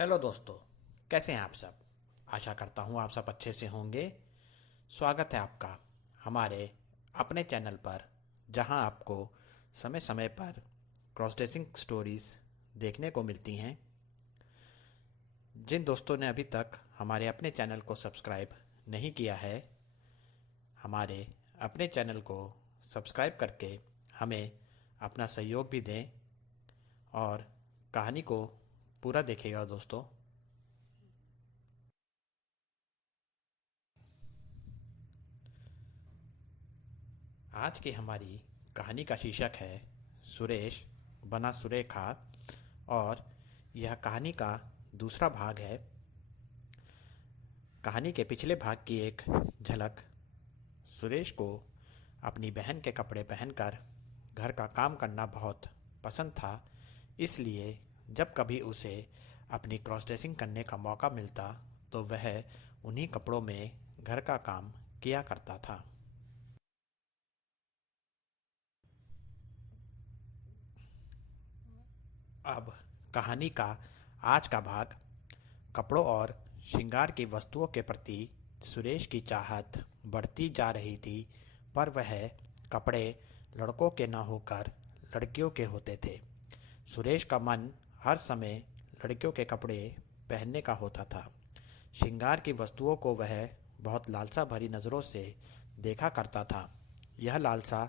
Hello दोस्तों। कैसे हैं आप सब। आशा करता हूँ आप सब अच्छे से होंगे। स्वागत है आपका हमारे अपने चैनल पर, जहां आपको समय समय पर क्रॉस ड्रेसिंग स्टोरीज देखने को मिलती हैं। जिन दोस्तों ने अभी तक हमारे अपने चैनल को सब्सक्राइब नहीं किया है, हमारे अपने चैनल को सब्सक्राइब करके हमें अपना सहयोग भी दें और कहानी को पूरा देखिएगा दोस्तों। आज की हमारी कहानी का शीर्षक है सुरेश बना सुरेखा, और यह कहानी का दूसरा भाग है। कहानी के पिछले भाग की एक झलक। सुरेश को अपनी बहन के कपड़े पहनकर घर का काम करना बहुत पसंद था, इसलिए जब कभी उसे अपनी क्रॉस ड्रेसिंग करने का मौका मिलता तो वह उन्हीं कपड़ों में घर का काम किया करता था। अब कहानी का आज का भाग। कपड़ों और श्रृंगार की वस्तुओं के प्रति सुरेश की चाहत बढ़ती जा रही थी, पर वह कपड़े लड़कों के न होकर लड़कियों के होते थे। सुरेश का मन हर समय लड़कियों के कपड़े पहनने का होता था। श्रृंगार की वस्तुओं को वह बहुत लालसा भरी नज़रों से देखा करता था। यह लालसा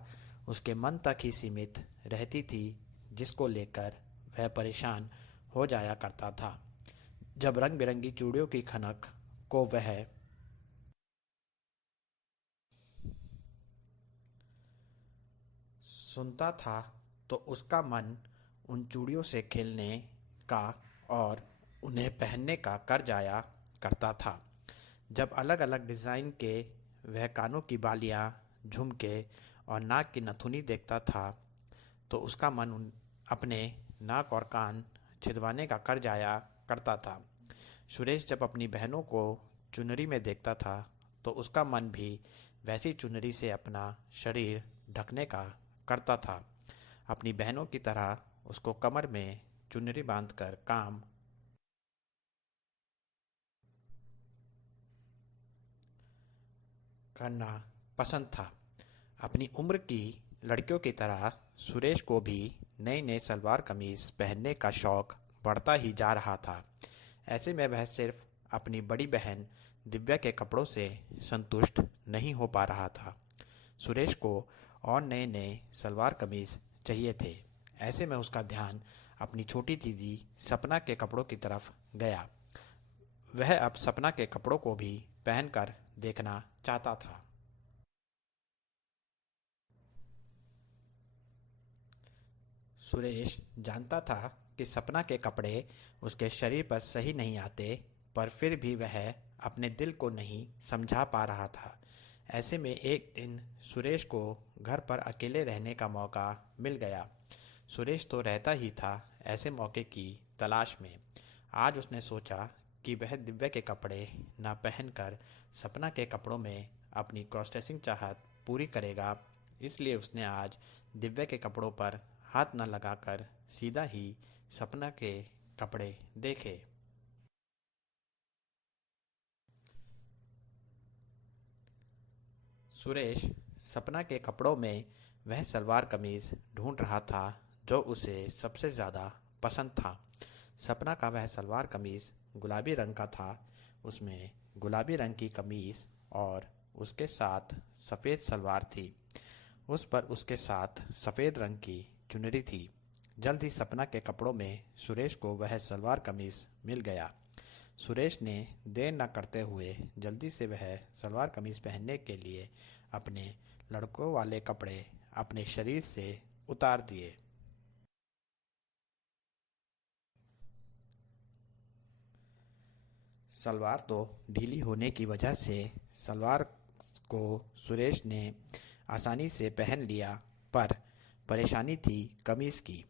उसके मन तक ही सीमित रहती थी, जिसको लेकर वह परेशान हो जाया करता था। जब रंग बिरंगी चूड़ियों की खनक को वह सुनता था तो उसका मन उन चूड़ियों से खेलने का और उन्हें पहनने का कर जाया करता था। जब अलग अलग डिज़ाइन के वह कानों की बालियां, झुमके और नाक की नथुनी देखता था तो उसका मन अपने नाक और कान छिदवाने का कर जाया करता था। सुरेश जब अपनी बहनों को चुनरी में देखता था तो उसका मन भी वैसी चुनरी से अपना शरीर ढकने का करता था। अपनी बहनों की तरह उसको कमर में चुनरी बांधकर काम करना पसंद था। अपनी उम्र की लड़कियों की तरह सुरेश को भी नई नई सलवार कमीज पहनने का शौक बढ़ता ही जा रहा था। ऐसे में वह सिर्फ अपनी बड़ी बहन दिव्या के कपड़ों से संतुष्ट नहीं हो पा रहा था। सुरेश को और नए नए सलवार कमीज चाहिए थे। ऐसे में उसका ध्यान अपनी छोटी दीदी सपना के कपड़ों की तरफ गया। वह अब सपना के कपड़ों को भी पहनकर देखना चाहता था। सुरेश जानता था कि सपना के कपड़े उसके शरीर पर सही नहीं आते, पर फिर भी वह अपने दिल को नहीं समझा पा रहा था। ऐसे में एक दिन सुरेश को घर पर अकेले रहने का मौका मिल गया। सुरेश तो रहता ही था ऐसे मौके की तलाश में। आज उसने सोचा कि वह दिव्या के कपड़े न पहनकर सपना के कपड़ों में अपनी क्रॉस ड्रेसिंग चाहत पूरी करेगा। इसलिए उसने आज दिव्या के कपड़ों पर हाथ न लगाकर सीधा ही सपना के कपड़े देखे। सुरेश सपना के कपड़ों में वह सलवार कमीज ढूंढ रहा था जो उसे सबसे ज़्यादा पसंद था। सपना का वह सलवार कमीज गुलाबी रंग का था। उसमें गुलाबी रंग की कमीज और उसके साथ सफ़ेद सलवार थी। उस पर उसके साथ सफ़ेद रंग की चुनरी थी। जल्द ही सपना के कपड़ों में सुरेश को वह सलवार कमीज मिल गया। सुरेश ने देर न करते हुए जल्दी से वह सलवार कमीज पहनने के लिए अपने लड़कों वाले कपड़े अपने शरीर से उतार दिए। सलवार तो ढीली होने की वजह से सलवार को सुरेश ने आसानी से पहन लिया, पर परेशानी थी कमीज़ की।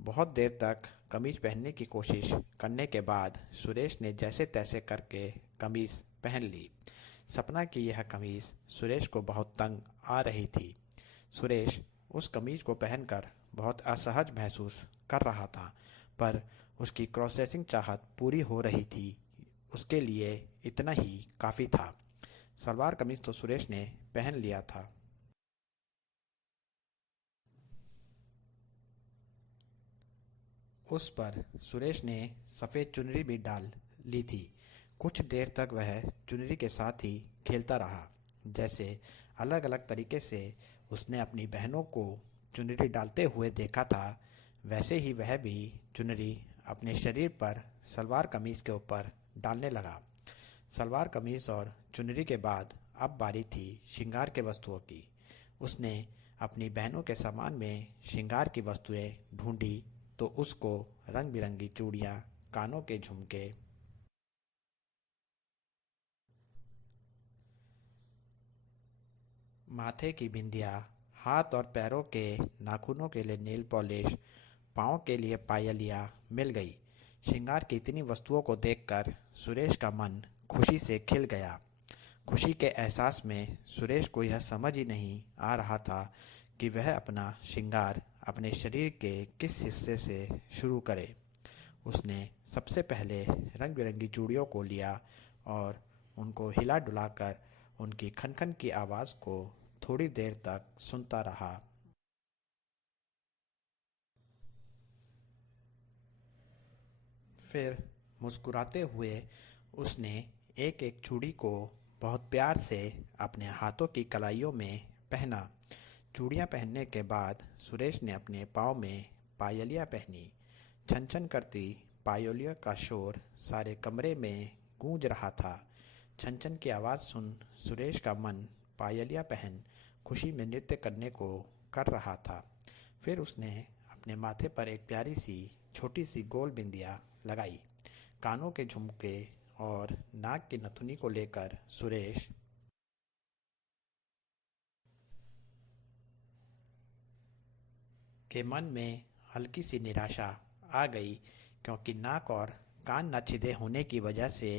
बहुत देर तक कमीज पहनने की कोशिश करने के बाद सुरेश ने जैसे तैसे करके कमीज पहन ली। सपना की यह कमीज सुरेश को बहुत तंग आ रही थी। सुरेश उस कमीज को पहनकर बहुत असहज महसूस कर रहा था, पर उसकी क्रॉस ड्रेसिंग चाहत पूरी हो रही थी। उसके लिए इतना ही काफ़ी था। सलवार कमीज तो सुरेश ने पहन लिया था। उस पर सुरेश ने सफ़ेद चुनरी भी डाल ली थी। कुछ देर तक वह चुनरी के साथ ही खेलता रहा। जैसे अलग अलग तरीके से उसने अपनी बहनों को चुनरी डालते हुए देखा था, वैसे ही वह भी चुनरी अपने शरीर पर सलवार कमीज़ के ऊपर डालने लगा। सलवार कमीज़ और चुनरी के बाद अब बारी थी श्रृंगार के वस्तुओं की। उसने अपनी बहनों के सामान में श्रृंगार की वस्तुएं ढूंढी तो उसको रंग बिरंगी चूड़ियाँ, कानों के झुमके, माथे की बिंदिया, हाथ और पैरों के नाखूनों के लिए नेल पॉलिश, पाँव के लिए पायलियाँ मिल गई। श्रृंगार की इतनी वस्तुओं को देखकर सुरेश का मन खुशी से खिल गया। खुशी के एहसास में सुरेश को यह समझ ही नहीं आ रहा था कि वह अपना श्रृंगार अपने शरीर के किस हिस्से से शुरू करे। उसने सबसे पहले रंग बिरंगी चूड़ियों को लिया और उनको हिला डुलाकर उनकी खनखन की आवाज़ को थोड़ी देर तक सुनता रहा। फिर मुस्कुराते हुए उसने एक एक चूड़ी को बहुत प्यार से अपने हाथों की कलाइयों में पहना। चूड़ियाँ पहनने के बाद सुरेश ने अपने पाँव में पायलियाँ पहनी। छन छन करती पायलियों का शोर सारे कमरे में गूंज रहा था। छन छन की आवाज़ सुन सुरेश का मन पायलियाँ पहन खुशी में नृत्य करने को कर रहा था। फिर उसने अपने माथे पर एक प्यारी सी छोटी सी गोल बिंदिया लगाई। कानों के झुमके और नाक की नथुनी को लेकर सुरेश के मन में हल्की सी निराशा आ गई, क्योंकि नाक और कान न छिदे होने की वजह से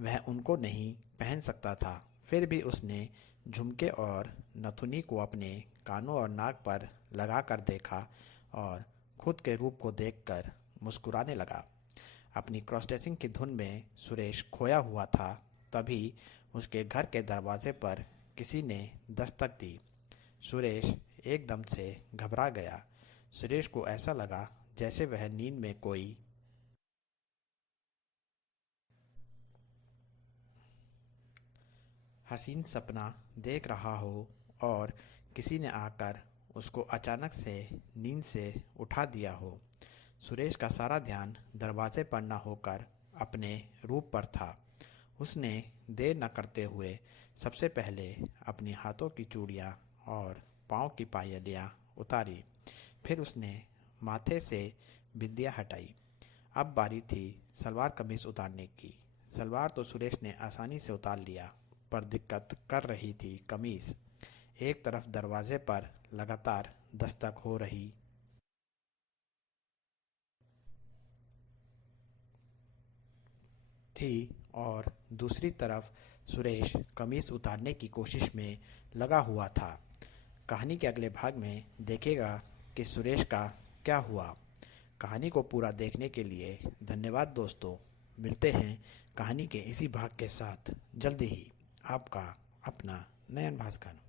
वह उनको नहीं पहन सकता था। फिर भी उसने झुमके और नथुनी को अपने कानों और नाक पर लगा कर देखा और खुद के रूप को देखकर मुस्कुराने लगा। अपनी क्रॉस ड्रेसिंग की धुन में सुरेश खोया हुआ था। तभी उसके घर के दरवाजे पर किसी ने दस्तक दी। सुरेश एकदम से घबरा गया। सुरेश को ऐसा लगा जैसे वह नींद में कोई हसीन सपना देख रहा हो और किसी ने आकर उसको अचानक से नींद से उठा दिया हो। सुरेश का सारा ध्यान दरवाजे पर न होकर अपने रूप पर था। उसने देर न करते हुए सबसे पहले अपनी हाथों की चूड़ियाँ और पाँव की पायलियाँ उतारी। फिर उसने माथे से बिंदिया हटाई। अब बारी थी सलवार कमीज उतारने की। सलवार तो सुरेश ने आसानी से उतार लिया, पर दिक्कत कर रही थी कमीज। एक तरफ दरवाजे पर लगातार दस्तक हो रही थी और दूसरी तरफ सुरेश कमीज उतारने की कोशिश में लगा हुआ था। कहानी के अगले भाग में देखेगा कि सुरेश का क्या हुआ। कहानी को पूरा देखने के लिए धन्यवाद दोस्तों। मिलते हैं कहानी के इसी भाग के साथ जल्दी ही। आपका अपना नयन भास्कर।